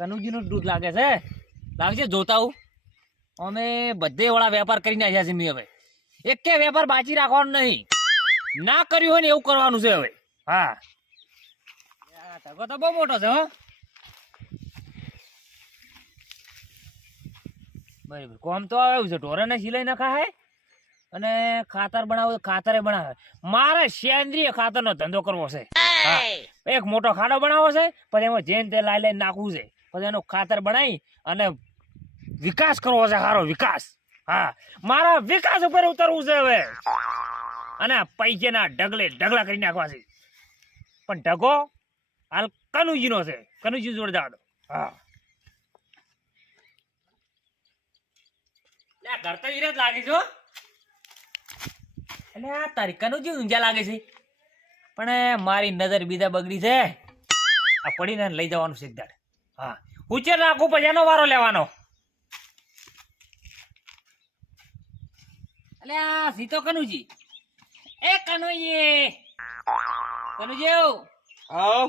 કનુજીનું દૂધ લાગે છે. લાગશે જોતા હું. અમે બધે વાળા વેપાર કરી નાખ્યા છે. મેં હવે એક વેપાર બાકી રાખવાનો નહીં. ના કર્યું હોય ને એવું કરવાનું છે હવે. હા ટકો તો બહુ મોટો છે. હો બરાબર. કોમ તો આવ્યું છે. ઢોરાને સિલાઈ નખાય અને ખાતર બનાવે ખાતરે બનાવે. મારે સેન્દ્રીય ખાતરનો ધંધો કરવો છે. હા એક મોટો ખાડો બનાવવો છે, પછી એમાં જેન તે લાઈ લઈને નાખવું છે, પછી એનું ખાતર બનાવી અને વિકાસ કરવો છે. સારો વિકાસ. હા મારા વિકાસ ઉપર ઉતરવું છે હવે. અને પૈસાના ઢગલા કરી નાખવા છે. પણ ઢગો હાલ કનુજીનો છે. કનુજી જોડે જવા દો. હા ઘર તો વિરાટ લાગે છે. એટલે આ તારી કનુજી ઊંઝા લાગે છે, પણ મારી નજર બીજા બગડી છે. આ પડીને લઈ જવાનું છે એકદાડ. હા ઉચેર રાખું પછી એનો વારો લેવાનો. એટલે આ સીતો કનુજી. એ કનુજી આવ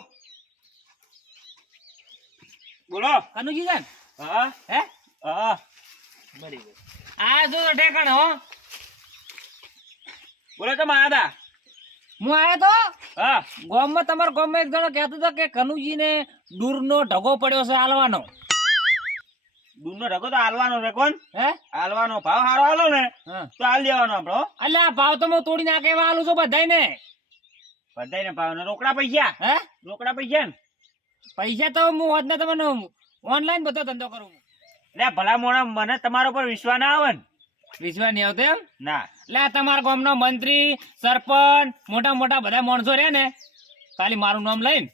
બોલો કનુજી છે ને? હા હે હા બરાબર. આ જો તો ઠેકાણે. હો બોલો તો મારા હું આવ્યો તો હા ગામમાં. તમારા ગામમાં એક જણો કહેતો હતો કે કનુજીને દૂરનો ઢગો પડ્યો છે હાલવાનો. દૂધનો ઢગો તો હાલવાનો છે. કોણ હે હાલવાનો ભાવ સારો હાલો ને હા તો હાલ દેવાનો આપડો. એટલે આ ભાવ તો હું તોડી નાખે એવા હાલું છું બધાને. બધાને ભાવ ને રોકડા પૈસા. હે રોકડા પૈસા ને પૈસા તો હું હોત તમને ઓનલાઈન બધો ધંધો કરું. એટલે ભલા મોણા મને તમારા પર વિશ્વાસ ના આવે ને. વિશ્વાસ નહીં આવતો એમ? ના એટલે આ તમારા ગામનો મંત્રી સરપંચ મોટા મોટા બધા માણસો રહ્યા ને, ખાલી મારું નામ લઈને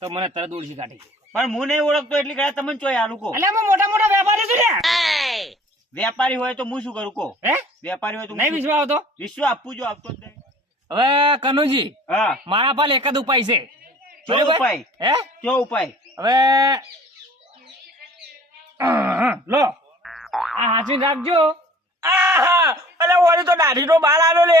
તો મને તરત ઓળખી કાઢી. પણ હું નહીં ઓળખતો એટલી કદાચ તમને ચોય હાલું કહો. એટલે એમાં મોટા મોટા વેપારી છે ને. વેપારી હોય તો હું શું કરું કહો. હે વેપારી હોય તો નહીં વિશ્વાસ આવતો? વિશ્વાસ આપવું જો આપતો જ નહીં. હવે કનુજી હા મારા પાલ એક જ ઉપાય છે. કયો બરાબર? ઉપાય? હે કયો ઉપાય? હવે લો આ હાચવીને રાખજો. આહા અલે ઓલી તો દાઢીનો બાલ આલો લે.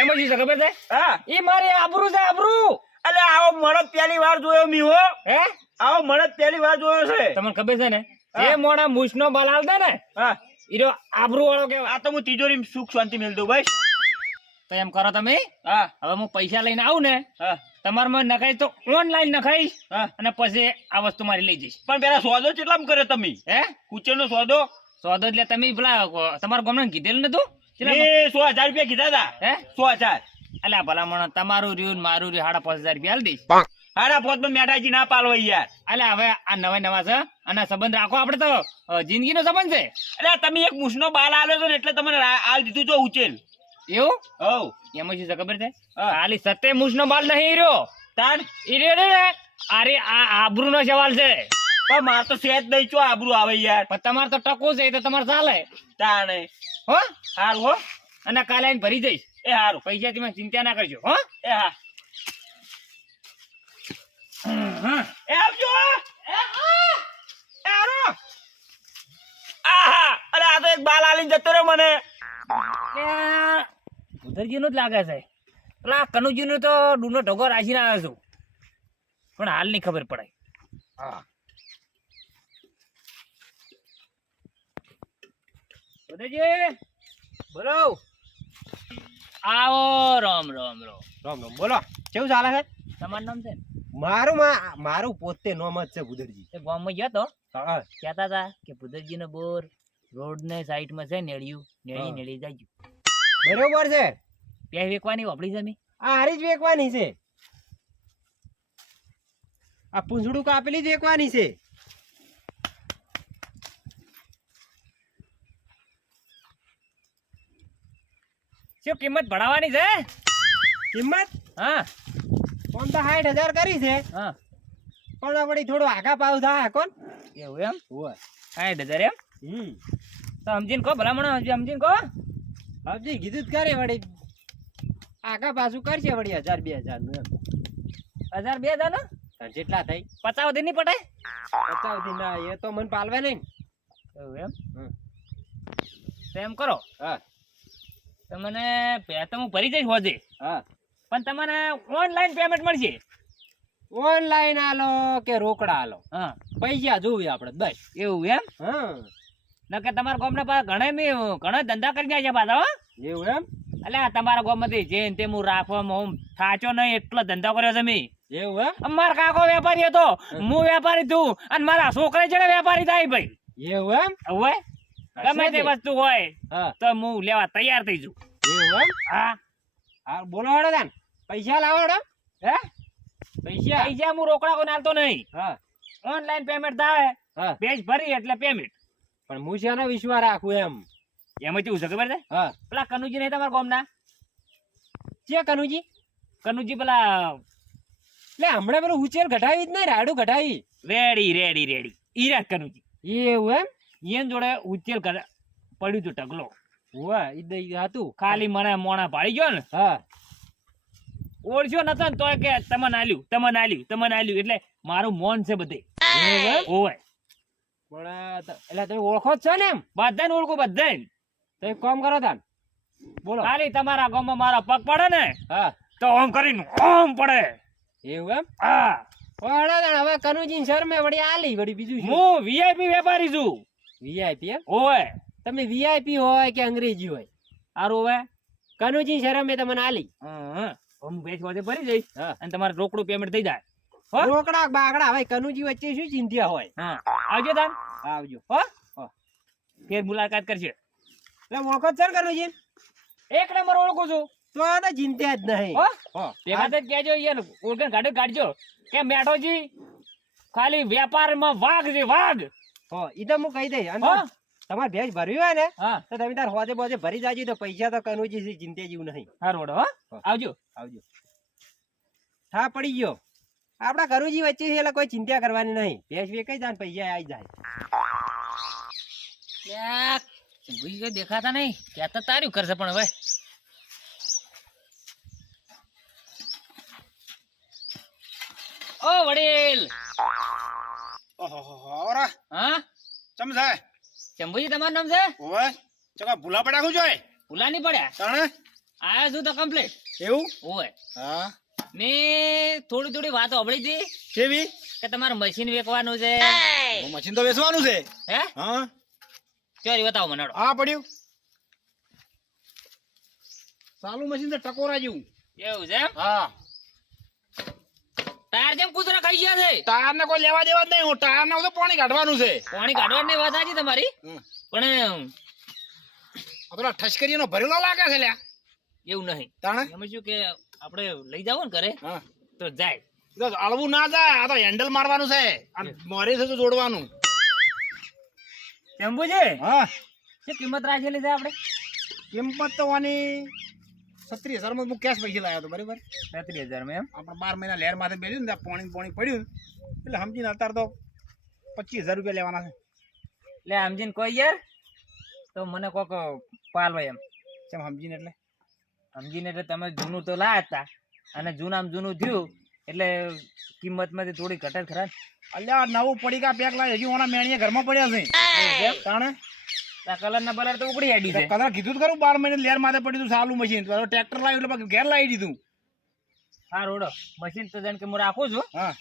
એમ જ છે ખબર છે? હા એ મારી આબરૂ છે આબરૂ. અલે આવો મળદ પહેલી વાર જોયો મી હો. હે આવો મળદ પહેલી વાર જોયો છે. તમને ખબર છે ને હા. જે મોણા મૂછનો બાલ આલતા ને હા ઈરો આબરૂ વાળો કેવાય. આ તો હું તિજોરી સુખ શાંતિ મેલ દઉં ભાઈ. તો એમ કરો તમે. હા હવે હું પૈસા લઈને આવું ને હા તમારમાં નખાઈશ તો ઓનલાઈન નખાઈશ હા અને પછી આ વસ્તુ મારી લઈ જઈશ. પણ પેલા સોદો કેટલામ કરે તમે? હે કુચરનો સોદો સોદો એટલે તમે પેલા તમારા ગામના કીધેલું નતું? એ 100,000 રૂપિયા કીધા હતા. હે 100,000 અલ્યા ભલામણ તમારું રહ્યું ને મારું રહ્યું 5,500 રૂપિયા આલી દઈશ. હારા પોતમાં મેઠાજી ના પાલવો યાર. અલ્યા હવે આ નવા છે અને સંબંધ રાખો. આપણે તો જિંદગીનો સંબંધ છે. અરે તમે એક મૂછનો બાલ આલ્યો છો ને એટલે તમને આલ દીધું જો ઉચેલ. એવું હવ એમાં શું છે ખબર છે? હા. ખાલી 7 મૂછનો બાલ નહીં રહ્યો. તાન ઈ રહ્યો ને અરે આ આબરૂનો સવાલ છે. પણ માર તો સેજ નહીં ચો આબરૂ આવે યાર. પણ તમારે તો ટકો છે એ તો તમારે ચાલે. તાણે હો હારું હો. અને કાલે આવીને ભરી જઈશ. એ હારું. પૈસા તમે ચિંતા ના કરજો. હો એ હા એ આવજો. એ હારું. આહા અરે આ તો એક બાલ આલીને જતો રહ્યો મને. ઉધરજીનું જ લાગે છે. પેલા કનુજીનું તો ડૂનો ઢગો રાખીને આવ્યો છું, પણ હાલ ની ખબર પડે. હા ઉધરજી બોલો. આવો. રામ રામ રામ. રામ રામ બોલો. કેવું ચાલે છે? તમારું નામ છે ને? મારું પોતે નામ જ છે ભુદરજી. એ ગામમાં ગયો તો હા કહેતા હતા કે ભુદરજી નો બોર રોડ ને સાઈડ માં છે નેળિયું હા. નેળી જાય. બરોબર છે. પ્યાય વેકવાની વાપરી જમી. આ હારી જ વેકવાની છે. આ પૂંછડું કાપેલી જ વેકવાની છે. શું કિંમત ભણાવવાની છે? કિંમત હા કોણ તો 60,000 કરી છે, હા પણ વળી થોડું આગા પાવ થાય કોણ. એવું એમ? હોય 60,000 એમ? તો સમજીને કહો ભલામણ. સમજીને કહો. હજી કીધું જ કરે વળી આગા પાછું કરશે વળી 1,000-2,000 નું એમ. 1,000-2,000 ના જેટલા થઈ 50 દી નહીં પટે. 50 થી ના એ તો મને પાલવે નહીં. એવું એમ? હમ. તો એમ કરો હા તો મને તો હું ભરી જઈશ હોજે, હા પણ તમને ઓનલાઈન પેમેન્ટ મળશે. ઓનલાઈન આલો કે રોકડા આલો, હા પૈસા જોવી આપણે બસ. એવું એમ હા નકે તમારા ગામના પાસે ઘણા ધંધા કરી ગયા છે પાછા હો એવું એમ અલ્યા તમારા ગામમાંથી જે ને તે હું રાખવામાં હું થાચો નહીં એટલો ધંધો કર્યો છે મેં એવું એમ મારા કાકો વેપારી હતો હું વેપારી છું અને મારા છોકરા છે વેપારી થાય ભાઈ એવું એમ હવે ગમે તે વસ્તુ હોય હા તો હું લેવા તૈયાર થઈ જઉં એવું એમ હા હા બોલો હેડો તાન પૈસા લાવો હેડો હે પૈસા પૈસા હું રોકડા કોઈ નાલતો નહીં હા ઓનલાઈન પેમેન્ટ થાય હા પેજ ભરી એટલે પેમેન્ટ પણ હું શેનો વિશ્વાસ રાખું એમ એમાં કેવું છે ખબર છે હા પેલા કનુજી નહીં તમારા ગામના છે કનુજી કનુજી પેલા એટલે હમણાં પેલું ઉચેર ઘટાવી જ નહીં રાડું ઘટાવી રેડી ઈરાજ કનુજી એવું એમ એન જોડે ઉચ્ચેલ પડ્યું તું ટગલો હોવે ઈ હતું ખાલી મને મોણા પાડી ગયો ને હા ઓળખ્યો નતો ને તોય કે તમને આલ્યું એટલે મારું મોન છે બધે એવું એમ? ઓય પણ એટલે તમે ઓળખો જ છો ને એમ બધાને ઓળખું બધાને તો એક કામ કરો તાન બોલો ખાલી તમારા ગામમાં મારા પગ પડે ને હા તો ઓમ કરીને ઓમ પડે એવું એમ હા ઓળો તાન હવે કનુજી શરમે વળી આલી વળી બીજું શું હું વીઆઈપી વેપારી છું વીઆઈપી એમ ઓય તમે વીઆઈપી હોય કે અંગ્રેજી હોય હારું હવે કનુજી શરમે તમને આલી હું બેચ વાજે ભરી જઈશ હા અને તમારે રોકડું પેમેન્ટ થઈ જાય હો રોકડા બાકડા હવે કનુજી વચ્ચે શું ચિંતા હોય હા આવજો તાન આવજો હો હો. ફેર મુલાકાત કરશે એટલે ઓળખો જ છે ને કનુજી એક નંબર ઓળખું છું તો આ તો ચિંતા જ નહીં હો હો ભેગા થઈ કહેજો યાર ઓળખાણ કાઢજો કે મેઠોજી ખાલી વેપારમાં વાઘ છે વાઘ હો ઈ તો હું કહી દઈ અને હો તમારે ભેજ ભર્યું હોય ને હા તો તમે તાર હોજે બોજે ભરી જાજો તો પૈસા તો કનુજી થી ચિંતા જેવું નહીં હા રોડ હો આવજો આવજો હા પડી ગયો આપડા કનુજી વચ્ચે છે એટલે કોઈ ચિંતા કરવાની નહીં ભેજ વેકાઈ જાય ને પૈસા આવી જાય ભૂઈ કઈ દેખાતા નહીં ક્યાં તો તાર્યું કરશે પણ હવે ઓ વડીલ ઓહો હા સમજાય ચંબુજી તમારું નામ છે ઓય ચકા ભૂલા પડા હું જોય ભૂલા નહીં પડ્યા તાણે આયા છું તો કમ્પ્લીટ એવું ઓય હા મેં થોડી વાતો સાંભળી હતી કેવી કે તમારું મશીન વેચવાનું છે મશીન તો વેચવાનું છે હે હા ચોરી બતાવો મને હેડો. હા પડ્યું ચાલુ મશીન તો ટકોરા જેવું એવું છે એમ? હા ટાયર જેમ કૂતરા ખાઈ ગયા છે ટાયર ને કોઈ લેવા દેવા જ નહીં હું ટાયર ને બધું પાણી કાઢવાનું છે પાણી કાઢવાની વાત સાચી તમારી પણ આ પેલા ઠસકરીનો ભરેલો લાગે છે લ્યા એવું નહીં તાણે એમાં શું કે આપણે લઈ જાવ ને ઘરે હા તો જાય તો અળવું ના જાય આ તો હેન્ડલ મારવાનું છે આ મોરી છે તો જોડવાનું શંભુજી હા શું કિંમત રાખેલી છે આપણે કિંમત તો આની 36,000 માં હું કેશ પૈસા લાવ્યો હતો બરાબર 33,000 માં એમ આપણે 12 મહિના લહેર માથે બેઠ્યું ને પાણી પડ્યું એટલે સમજીને અત્યારે તો 25,000 રૂપિયા લેવાના છે લે સમજીને કોઈ યાર તો મને કોક પાલવા એમ કેમ સમજીને એટલે સમજીને એટલે તમે જૂનું તો લાયા હતા અને જૂનું થયું એટલે કિંમતમાંથી થોડી ઘટે ખરા અલ્યા નવું પડીકા પેક લાવી હજી ઓના મેણીએ ઘરમાં પડ્યા છે તાણે કલર ના બલર તો ઉકળી આડી છે કદાચ કીધું તો ખરું 12 મહિને લહેર માથે પડ્યું હતું સાલું મશીન ટ્રેક્ટર લાવ્યું એટલે ઘેર લાવી દીધું હા રોડો મશીન તો જાણ કે હું રાખું છું હા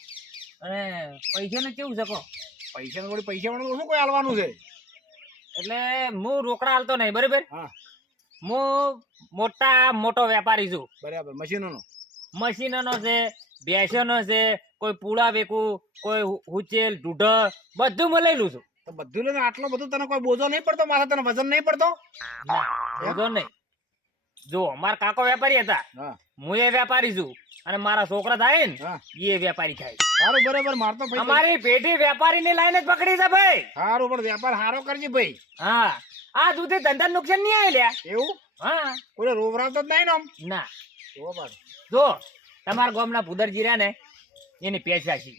અને પૈસા ને કેવું શકો પૈસા વળી પૈસા વાળું શું કોઈ હાલવાનું છે એટલે હું રોકડા હાલતો નહીં બરાબર હા હું મોટો વેપારી છું બરાબર મશીનોનો મશીનોનો છે ભેંસોનો છે કોઈ પૂળા વેકું કોઈ હુચેલ ઢૂઢ બધું હું લઈ લઉં છું તો બધું લઈને આટલો બધું તને કોઈ બોજો નહીં પડતો માથે તને વજન નહીં પડતો ના વાંધો નહીં જો મારા કાકો વેપારી હતા હા હું એ વેપારી છું અને મારા છોકરા થાય ને હા એ વેપારી થાય સારું બરાબર મારતો પૈસા અમારી પેઢી વેપારી ની લાઈન જ પકડી છે ભાઈ સારું પણ વેપાર સારો કરજે ભાઈ હા આ દૂધે ધંધા નુકસાન નહીં આવે લ્યા એવું હા કોઈ રોવરાવતો જ નહીં ને આમ ના જોવો પાછું. જો તમારા ગામના પુદરજી રહ્યા ને એની પૈસા છે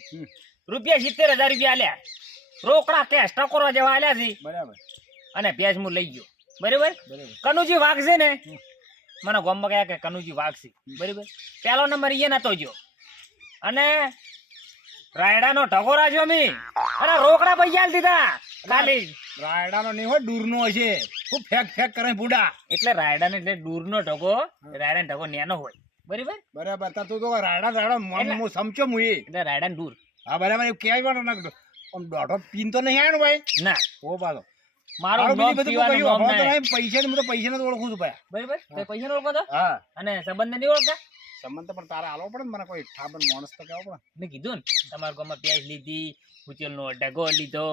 રૂપિયા 70,000 રૂપિયા આલ્યા રોકડા કેશ ટકોરા જેવા આલ્યા છે બરાબર અને ભેંસ હું લઈ ગયો બરાબર બરાબર કનુજી વાઘ છે ને મને ગામમાં કહ્યા કે કનુજી વાઘ છે બરાબર પહેલો નંબર એ નતો ગયો અને રાયડાનો ઢગોરા જો મી અરે રોકડા પૈસા આલી દીધા ખાલી રાયડાનો નહીં હોય દૂરનો હશે ખૂબ ફેક કરે બુડા એટલે રાયડાને એટલે દૂરનો ઢગો રાયડાનો ઢગો નેનો હોય બરાબર બરાબર તાર તું તો રાડા એટલે- હું સમજો હું એ એટલે રાયડા દૂર હા બરાબર એવું કહેવાય વાળો ના આમ દોઢો પીન તો નહીં આવ્યો ને ભાઈ ના ઓ પાછો મારું મારું નામ બીજું બધું પીવાનું કહ્યું, નામ હમણાં તો ના નહીં, પૈસા હું તો પૈસાને તો ઓળખું છું ભાઈ બરાબર તે પૈસા નો ઓળખો તો હા અને સંબંધ નહીં ઓળખતા સંબંધ તો પણ તારે આલવો પડે ને મને કોઈ ઠાબર માણસ તો કહેવો પડે મેં કીધું ને તમારા ગામમાં પ્યાજ લીધી ઉચેલ નો ડગો લીધો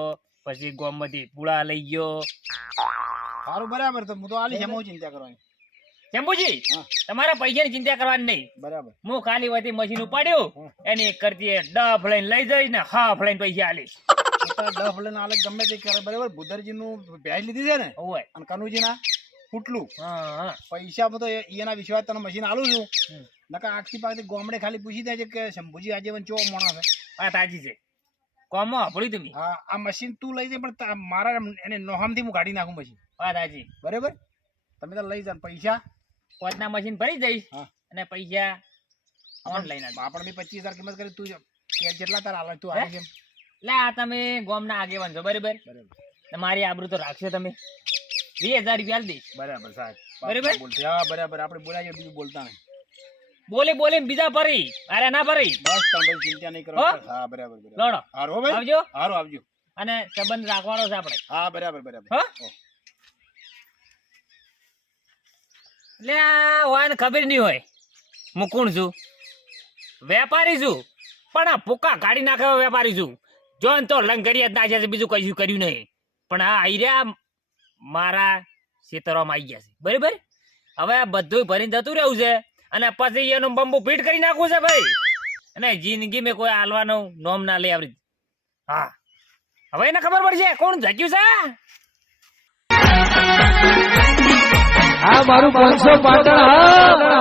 પછી ગામમાંથી પૂળા લઈ ગયો સારું બરાબર તો હું તો આલી એમાં ચિંતા કરવાની શંભુજી હા. તમારા પૈસાની ચિંતા કરવાની નહીં બરાબર હું ખાલી વતી મશીન ઉપાડ્યું એની એક કરતી ડફ લઈને લઈ જઈશ ને હાફ લઈને પૈસા આલીશ દસ લઈને આલે ગમે તે કરે બરાબર ભૂદરજી નું ભેજ લીધી છે ને ઓય અને કનુજી ના ફૂટલું હા હા પૈસા તો એના વિશ્વાસ તને મશીન આલું છું હમ. નકા આખી પાછી ગામડે ખાલી પૂછી દે છે કે શંભુજી આજે ચો માણસ છે આ તાજી છે કોમમાં વાપર્યું તમે હા આ મશીન તું લઈ જાય પણ મારા એને નોહામથી હું કાઢી નાખું મશીન આ તાજી બરાબર તમે તો લઈ જાઓ પૈસા પોતના મશીન ભરી જઈશ હા. અને પૈસા ઓનલાઈન આપણે બી 25,000 કિંમત કરી તું જેટલા તાર હાલ તું હે? આવી કેમ લે આ તમે ગામના આગેવાન છો બરાબર બરાબર તમારી આબરૂ તો રાખશો તમે 20,000 રૂપિયા આલી દઈશ બરાબર સાહેબ બરાબર? બોલશે હા બરાબર આપણે બોલાઈએ બીજું બોલતા નહીં બોલી બોલી બીજા ભરી અરે ના ભરી બસ તમે ચિંતા નહીં કરો હો? હા બરાબર બરાબર લોડો હારો હો ભાઈ આવજો હારો આવજો અને સંબંધ રાખવાનો છે આપણે હા બરાબર બરાબર હો? એટલે આ હોય ને ખબર નહીં હોય હું કોણ છું વેપારી છું પણ આ ભૂકા કાઢી નાખે એવો વેપારી છું જોન તો લંગરિયા જ નાખ્યા છે બીજું કશું કર્યું નહીં પણ આ આઈર્યા મારા ખેતરોમાં આવી ગયા છે બરાબર હવે આ બધું ભરીને જતું રહેવું છે અને પછી એનું બંબુ ફીટ કરી નાખવું છે ભાઈ અને જિંદગી મેં કોઈ હાલવાનું નોમ ના લે આવડી હા હવે એને ખબર પડશે કોણ જગ્યું છે આ મારું 500 પાટણ હા